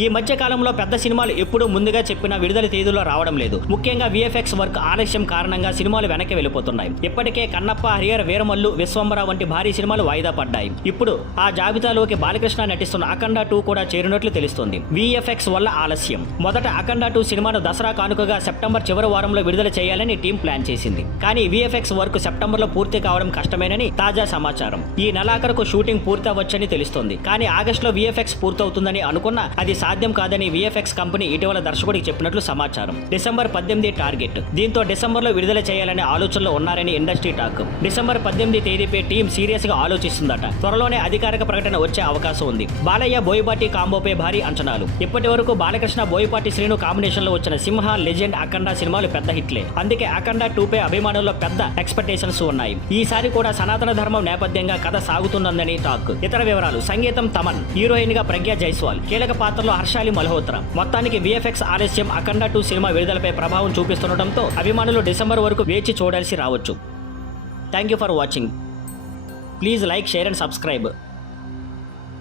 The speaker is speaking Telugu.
ఈ మధ్య కాలంలో పెద్ద సినిమాలు ఎప్పుడూ ముందుగా చెప్పిన విడుదల తేదీలో రావడం లేదు. ముఖ్యంగా విఎఫ్ఎక్స్ వర్క్ ఆలస్యం కారణంగా సినిమాలు వెనక్కి వెళ్ళిపోతున్నాయి. ఇప్పటికే కన్నప్ప, హరిహర వీరమల్లు, విశ్వంబర వంటి భారీ సినిమాలు వాయిదా పడ్డాయి. ఇప్పుడు ఆ జాబితాలోకి బాలకృష్ణ నటిస్తున్న అఖండ 2 కూడా చేరినట్లు తెలుస్తోంది. విఎఫ్ఎక్స్ వల్ల ఆలస్యం. మొదట అఖండ 2 సినిమాను దసరా కానుకగా సెప్టెంబర్ చివరి వారంలో విడుదల చేయాలని టీం ప్లాన్ చేసింది. కానీ విఎఫ్ఎక్స్ వర్క్ సెప్టెంబర్లో పూర్తి కావడం కష్టమేనని తాజా సమాచారం. ఈ నెలాఖరుకు షూటింగ్ పూర్తవచ్చని తెలుస్తోంది. కానీ ఆగస్టులో విఎఫ్ఎక్స్ పూర్తవుతుందని అనుకున్నా అది సాధ్యం కాదని విఎఫ్ఎక్స్ కంపెనీ ఇటీవల దర్శకుడికి చెప్పినట్లు సమాచారం. December 18 target. దీంతో డిసెంబర్లో విడుదల చేయాలనే ఆలోచనలో ఉన్నారని ఇండస్ట్రీ టాక్. డిసెంబర్ 18 తేదీపై టీం సీరియస్ గా ఆలోచిస్తుందట. త్వరలోనే అధికారిక ప్రకటన వచ్చే అవకాశం ఉంది. బాలయ్య బోయపాటి కాంబోపై భారీ అంచనాలు. ఇప్పటి వరకు బాలకృష్ణ, బోయపాటి శ్రీను కాంబినేషన్ లో వచ్చిన సింహ, లెజెండ్, అఖండ సినిమాలు పెద్ద హిట్లే. అందుకే అఖండ 2 పై అభిమానుల్లో పెద్ద ఎక్స్పెక్టేషన్స్ ఉన్నాయి. ఈసారి కూడా సనాతన ధర్మం నేపథ్యంగా కథ సాగుతుందని టాక్. ఇతర వివరాలు: సంగీతం తమన్, హీరోయిన్ గా ప్రజ్ఞా జైస్వాల్, కీలక పాత్రలో హర్షాలి మల్హోత్రా. మొత్తానికి విఎఫ్ఎక్స్ ఆలస్యం అఖండ 2 సినిమా విడుదలపై ప్రభావం చూపిస్తుండటంతో అభిమానులు డిసెంబర్ వరకు వేచి చూడాల్సి రావచ్చు. Thank you for watching. Please like, share and subscribe.